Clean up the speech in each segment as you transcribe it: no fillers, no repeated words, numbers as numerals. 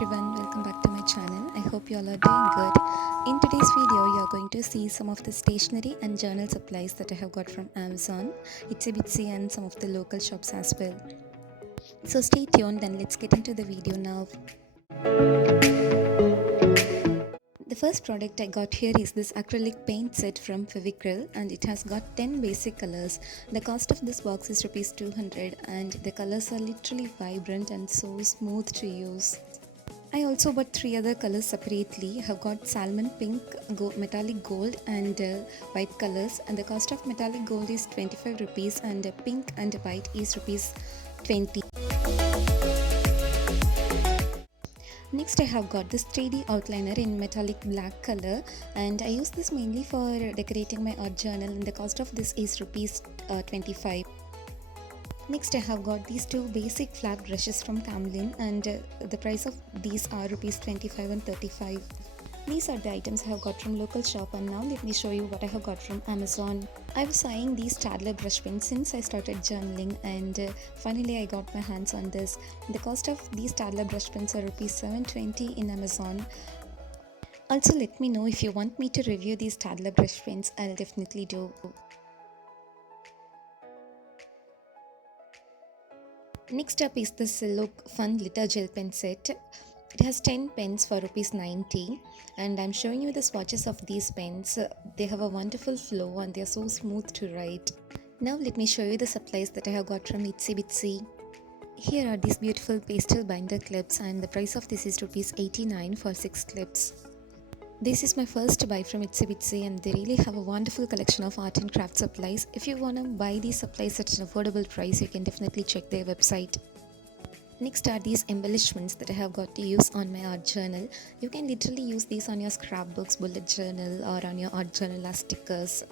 everyone, welcome back to my channel. I hope you all are doing good. In today's video, you are going to see some of the stationery and journal supplies that I have got from Amazon, Itsy Bitsy and some of the local shops as well. So stay tuned and let's get into the video now. The first product I got here is this acrylic paint set from Fevicryl, and it has got 10 basic colors. The cost of this box is Rs 200 and the colors are literally vibrant and so smooth to use. I also bought 3 other colors separately. I have got salmon pink, metallic gold and white colors, and the cost of metallic gold is 25 rupees and pink and white is Rs 20. Next I have got this 3D outliner in metallic black color, and I use this mainly for decorating my art journal, and the cost of this is Rs 25. Next I have got these 2 basic flat brushes from Camlin, and the price of these are Rs 25 and 35. These are the items I have got from local shop, and now let me show you what I have got from Amazon. I was eyeing these Staedtler brush pens since I started journaling, and finally I got my hands on this. The cost of these Staedtler brush pens are Rs 720 in Amazon. Also let me know if you want me to review these Staedtler brush pens. I'll definitely do. Next up is this Look Fun Glitter Gel Pen set. It has 10 pens for Rs 90, and I'm showing you the swatches of these pens. They have a wonderful flow and they are so smooth to write. Now let me show you the supplies that I have got from Itsy Bitsy. Here are these beautiful pastel binder clips, and the price of this is Rs 89 for 6 clips. This is my first buy from Itsy Bitsy, and they really have a wonderful collection of art and craft supplies. If you want to buy these supplies at an affordable price, you can definitely check their website. Next are these embellishments that I have got to use on my art journal. You can literally use these on your scrapbooks, bullet journal or on your art journal as stickers.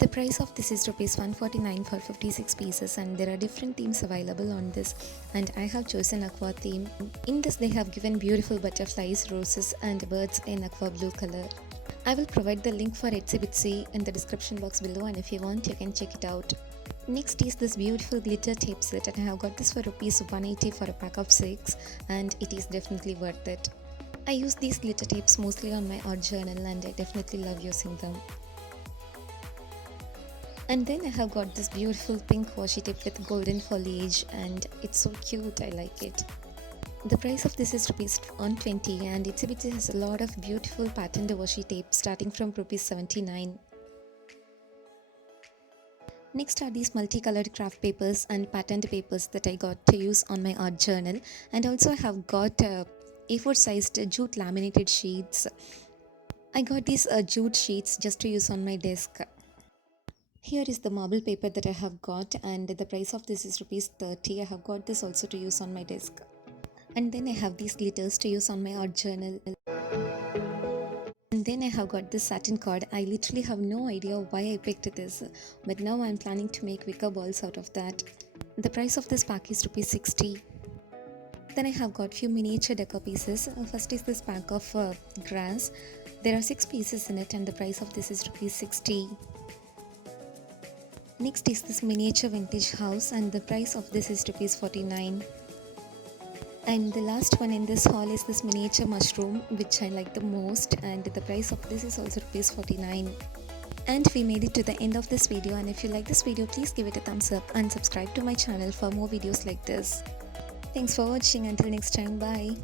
The price of this is Rs 149 for 56 pieces, and there are different themes available on this, and I have chosen aqua theme. In this they have given beautiful butterflies, roses and birds in aqua blue color. I will provide the link for Itsy Bitsy in the description box below, and if you want you can check it out. Next is this beautiful glitter tape set, and I have got this for Rs 180 for a pack of 6, and it is definitely worth it. I use these glitter tapes mostly on my art journal, and I definitely love using them. And then I have got this beautiful pink washi tape with golden foliage, and it's so cute, I like it. The price of this is Rs 120, and Itsy Bitsy has a lot of beautiful patterned washi tape starting from Rs 79. Next are these multicolored craft papers and patterned papers that I got to use on my art journal, and also I have got A4 sized jute laminated sheets. I got these jute sheets just to use on my desk. Here is the marble paper that I have got, and the price of this is Rs 30. I have got this also to use on my desk. And then I have these glitters to use on my art journal. And then I have got this satin cord. I literally have no idea why I picked this, but now I'm planning to make wicker balls out of that. The price of this pack is Rs 60. Then I have got few miniature decor pieces. First is this pack of grass. There are 6 pieces in it, and the price of this is Rs 60. Next is this miniature vintage house, and the price of this is Rs 49. And the last one in this haul is this miniature mushroom, which I like the most, and the price of this is also Rs 49. And we made it to the end of this video, and if you like this video, please give it a thumbs up and subscribe to my channel for more videos like this. Thanks for watching. Until next time, bye.